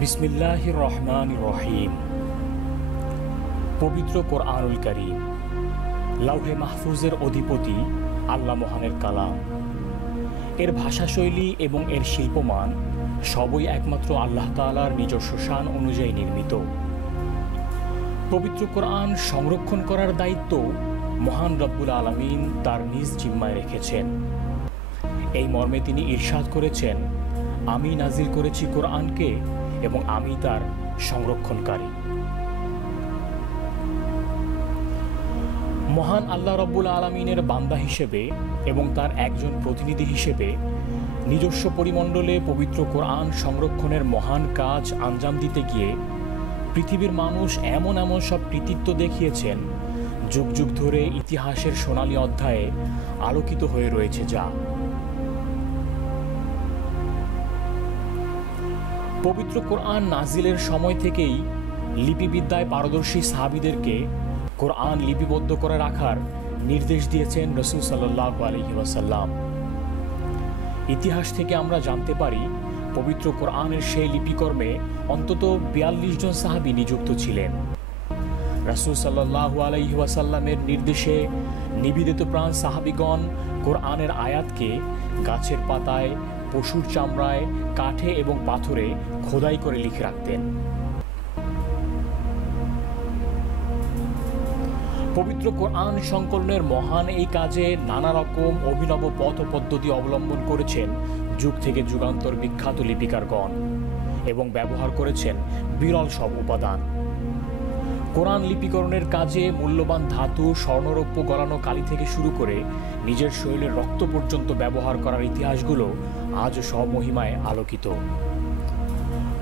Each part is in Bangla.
বিসমিল্লাহির রহমানির রহিম। পবিত্র কোরআনুল কারীম লাউহে মাহফুজের অধিপতি আল্লাহ মহানের কালাম। এর ভাষাশৈলী এবং এর শিল্পমান সবই একমাত্র আল্লাহ তাআলার নিজস্ব শান অনুযায়ী নির্মিত। পবিত্র কোরআন সংরক্ষণ করার দায়িত্ব মহান রব্বুল আলামিন তার নিজ জিম্মায় রেখেছেন। এই মর্মে তিনি ইরশাদ করেছেন, আমি নাজিল করেছি কোরআনকে এবং আমি তার সংরক্ষণকারী। মহান আল্লাহ রব্বুল আলামিনের বান্দা হিসেবে এবং তার একজন প্রতিনিধি হিসেবে নিজস্ব পরিমণ্ডলে পবিত্র কোরআন সংরক্ষণের মহান কাজ আঞ্জাম দিতে গিয়ে পৃথিবীর মানুষ এমন সব কৃতিত্ব দেখিয়েছেন, যুগ যুগ ধরে ইতিহাসের সোনালী অধ্যায়ে আলোকিত হয়ে রয়েছে। যা পবিত্র কোরআন নাজিলের সময় থেকেই লিপিবিদ্যায় পারদর্শী সাহাবীদেরকে কোরআন লিপিবদ্ধ করে রাখার নির্দেশ দিয়েছেন রাসূল সাল্লাল্লাহু আলাইহি ওয়াসাল্লাম। ইতিহাস থেকে আমরা জানতে পারি, পবিত্র কোরআনের সেই লিপিকর্মে অন্তত ৪২ জন সাহাবী নিযুক্ত ছিলেন। রাসূল সাল্লাল্লাহু আলাইহি ওয়াসাল্লামের নির্দেশে নিবেদিত প্রাণ সাহাবীগণ কোরআনের আয়াতকে গাছের পাতায়, পশুর চামড়ায়, কাঠে এবং পাথরে খোদাই করে লিখে রাখতেন। পবিত্র কোরআন সংকলনের মহান এই কাজে নানা রকম অভিনব পথ ও পদ্ধতি অবলম্বন করেছেন যুগ থেকে যুগান্তর বিখ্যাত লিপিকারগণ এবং ব্যবহার করেছেন বিরল সব উপাদান। কোরআন লিপিকরণের কাজে মূল্যবান ধাতু, স্বর্ণরৌপ্য গলানো কালি থেকে শুরু করে নিজের শরীরের রক্ত পর্যন্ত ব্যবহার করার ইতিহাসগুলো আজও স্বমহিমায় আলোকিত।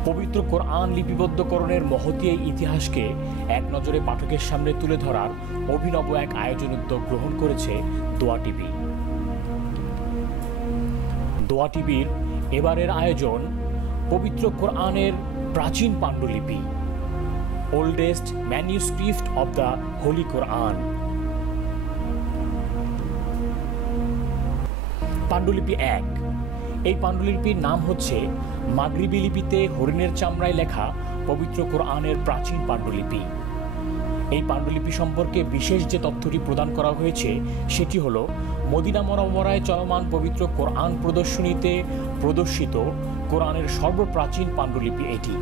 পবিত্র কোরআন লিপিবদ্ধকরণের মহতী এই ইতিহাসকে এক নজরে পাঠকের সামনে তুলে ধরার অভিনব এক আয়োজন উদ্যোগ গ্রহণ করেছে দোয়া টিভি। দোয়া টিভির এবারের আয়োজন পবিত্র কোরআনের প্রাচীন পাণ্ডুলিপি, oldest manuscript of the holy Quran. পাণ্ডুলিপি ১। এই পাণ্ডুলিপির নাম হচ্ছে মাগরিবি লিপিতে হরিণের চামড়ায় লেখা পবিত্র কোরআনের প্রাচীন পাণ্ডুলিপি। এই পাণ্ডুলিপি সম্পর্কে বিশেষ যে তথ্যটি প্রদান করা হয়েছে সেটি হল মদিনা মুনাওয়ারায় চলমান পবিত্র কোরআন প্রদর্শনীতে প্রদর্শিত কোরআনের সর্বপ্রাচীন পাণ্ডুলিপি এটি।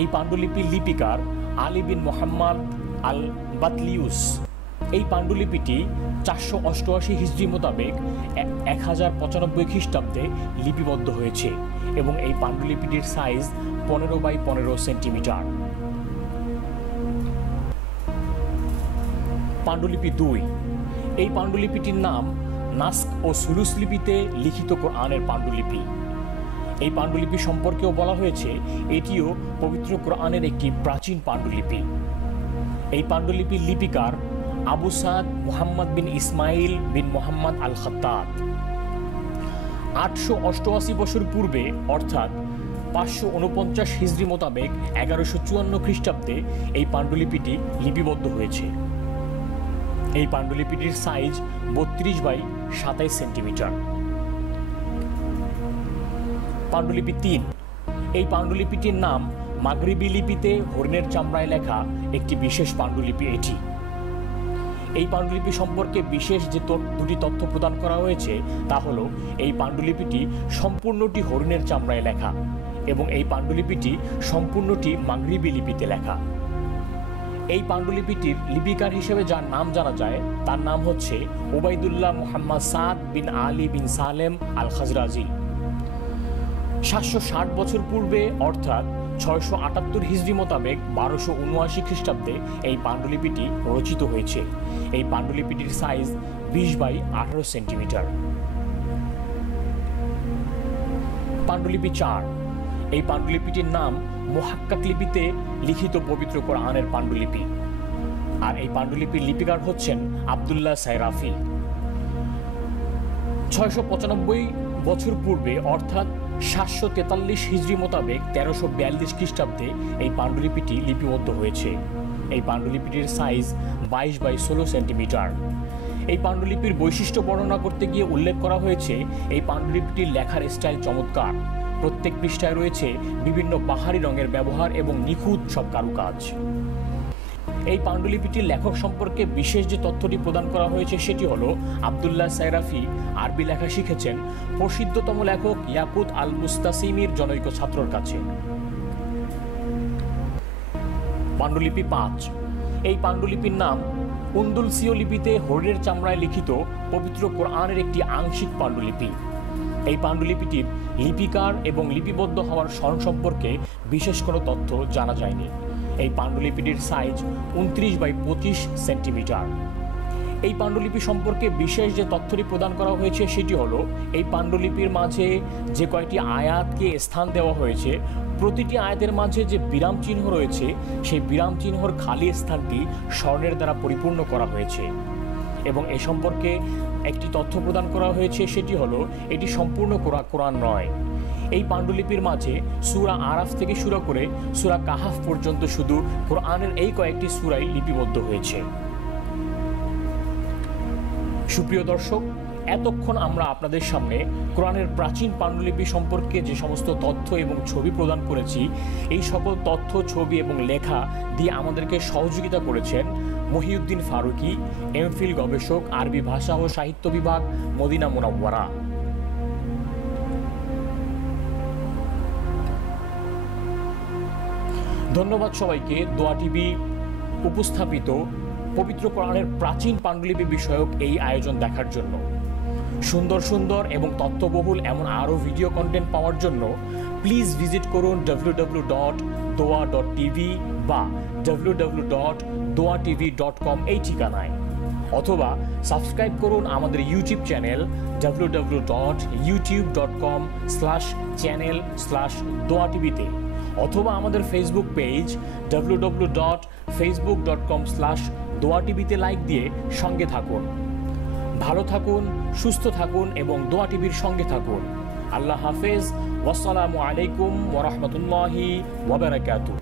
এই পাণ্ডুলিপির লিপিকার আলী বিন মোহাম্মদ আল বাতলিউস। এই পাণ্ডুলিপিটি ৪৮৮ হিজরি মোতাবেক ১০৯৫ খ্রিস্টাব্দে লিপিবদ্ধ হয়েছে এবং এই পাণ্ডুলিপিটির সাইজ ১৫x১৫ সেন্টিমিটার। পাণ্ডুলিপি ২। এই পাণ্ডুলিপিটির নাম নাস্ক ও সুলুস লিপিতে লিখিত কোরআনের পাণ্ডুলিপি। এই পাণ্ডুলিপি সম্পর্কেও বলা হয়েছে এটিও পবিত্র কোরআনের একটি প্রাচীন পাণ্ডুলিপি। এই পাণ্ডুলিপির লিপিকার আবু সাদ মুহাম্মদ বিন ইসমাইল বিন মোহাম্মদ আল খাত্তাত। ৮৮৮ বছর পূর্বে অর্থাৎ ৫৪৯ হিজরি মোতাবেক ১১৫৪ খ্রিস্টাব্দে এই পাণ্ডুলিপিটি লিপিবদ্ধ হয়েছে। এই পাণ্ডুলিপিটির সাইজ ৩২x২৭ সেন্টিমিটার। পাণ্ডুলিপি ৩। এই পাণ্ডুলিপিটির নাম মাগরিবি লিপিতে হরিণের চামড়ায় লেখা একটি বিশেষ পাণ্ডুলিপি এটি। এই পাণ্ডুলিপি সম্পর্কে বিশেষ যে দুটি তথ্য প্রদান করা হয়েছে তা হল এই পাণ্ডুলিপিটি সম্পূর্ণটি হরিণের চামড়ায় লেখা এবং এই পাণ্ডুলিপিটি সম্পূর্ণটি মাগরিবি লিপিতে লেখা। এই পাণ্ডুলিপিটির লিপিকার হিসেবে যার নাম জানা যায় তার নাম হচ্ছে উবাইদুল্লাহ মুহাম্মদ সাদ বিন আলী বিন সালেম আল খাজরাজি। ৭৬০ বছর পূর্বে অর্থাৎ ৬৭৮ হিজরি মোতাবেক ১২৭৯ খ্রিস্টাব্দে এই পাণ্ডুলিপিটি রচিত হয়েছে। এই পাণ্ডুলিপিটির সাইজ ২০x১৮ সেন্টিমিটার। পাণ্ডুলিপি ৪। এই পাণ্ডুলিপিটির নাম মুহাক্কাক লিপিতে লিখিত পবিত্র কোরআনের পাণ্ডুলিপি আর এই পাণ্ডুলিপির লিপিকার হচ্ছেন আব্দুল্লাহ সায়রাফি। ৬৯৫ বছর পূর্বে অর্থাৎ ৭৪৩ হিজরি মোতাবেক ১৩৪২ খ্রিস্টাব্দে এই পাণ্ডুলিপিটি লিপিবদ্ধ হয়েছে। এই পাণ্ডুলিপিটির সাইজ ২২x১৬ সেন্টিমিটার। এই পাণ্ডুলিপির বৈশিষ্ট্য বর্ণনা করতে গিয়ে উল্লেখ করা হয়েছে এই পাণ্ডুলিপিটির লেখার স্টাইল চমৎকার প্রত্যেক পৃষ্ঠায় রয়েছে বিভিন্ন বাহারি রঙের ব্যবহার এবং নিখুঁত সব কারুকাজ। এই পাণ্ডুলিপিটির লেখক সম্পর্কে বিশেষ যে তথ্যটি প্রদান করা হয়েছে সেটি হলো আব্দুল্লাহ সায়রাফি আরবি লেখা শিখেছেন প্রসিদ্ধতম লেখক ইয়াকুত আল মুস্তাসিমির জনৈক ছাত্রর কাছে। পাণ্ডুলিপি 5। এই পাণ্ডুলিপির নাম উন্দুলসীয় লিপিতে হরিণের চামড়ায় লিখিত পবিত্র কোরআনের একটি আংশিক পাণ্ডুলিপি। এই পাণ্ডুলিপিটির লিপিকার এবং লিপিবদ্ধ হওয়ার সন সম্পর্কে বিশেষ কোনো তথ্য জানা যায়নি। এই পাণ্ডুলিপিটির সাইজ 29x25 সেন্টিমিটার। এই পাণ্ডুলিপি সম্পর্কে বিশেষ যে তথ্যটি প্রদান করা হয়েছে সেটি হলো এই পাণ্ডুলিপির মাঝে যে কয়টি আয়াতকে স্থান দেওয়া হয়েছে, প্রতিটি আয়াতের মাঝে যে বিরাম চিহ্ন রয়েছে সেই বিরাম চিহ্নর খালি স্থানটি স্বর্ণের দ্বারা পরিপূর্ণ করা হয়েছে। এবং এ সম্পর্কে একটি তথ্য প্রদান করা হয়েছে সেটি হলো এটি সম্পূর্ণ কোরআন নয়। এই পাণ্ডুলিপির মাঝে সূরা আরাফ থেকে শুরু করে সূরা কাহাফ পর্যন্ত শুধু কোরআনের এই কয়েকটি সূরাই লিপিবদ্ধ হয়েছে। সুপ্রিয় দর্শক, এতক্ষণ আমরা আপনাদের সামনে কোরআনের প্রাচীন পাণ্ডুলিপি সম্পর্কে যে সমস্ত তথ্য এবং ছবি প্রদান করেছি, এই সকল তথ্য, ছবি এবং লেখা দিয়ে আমাদেরকে সহযোগিতা করেছেন মহিউদ্দিন ফারুকী, এমফিল গবেষক, আরবি ভাষা ও সাহিত্য বিভাগ, মদিনা মুনাওয়ারা। ধন্যবাদ সবাইকে দোয়া টিভি উপস্থাপিত পবিত্র কোরআনের প্রাচীন পাণ্ডুলিপি বিষয়ক এই আয়োজন দেখার জন্য। সুন্দর সুন্দর এবং তথ্যবহুল এমন আরও ভিডিও কন্টেন্ট পাওয়ার জন্য প্লিজ ভিজিট করুন www.doa.tv বা www.doatv.com এই ঠিকানায়, অথবা সাবস্ক্রাইব করুন আমাদের ইউটিউব চ্যানেল www.youtube.com/channel/doatv-তে, অথবা আমাদের ফেসবুক পেজ www.facebook.com/doatv-তে লাইক দিয়ে সঙ্গে থাকুন। ভালো থাকুন, সুস্থ থাকুন এবং দোয়া টিভির সঙ্গে থাকুন। আল্লাহ হাফেজ। ওয়াসসালামু আলাইকুম ওয়া রাহমাতুল্লাহি ওয়া বারাকাতুহু।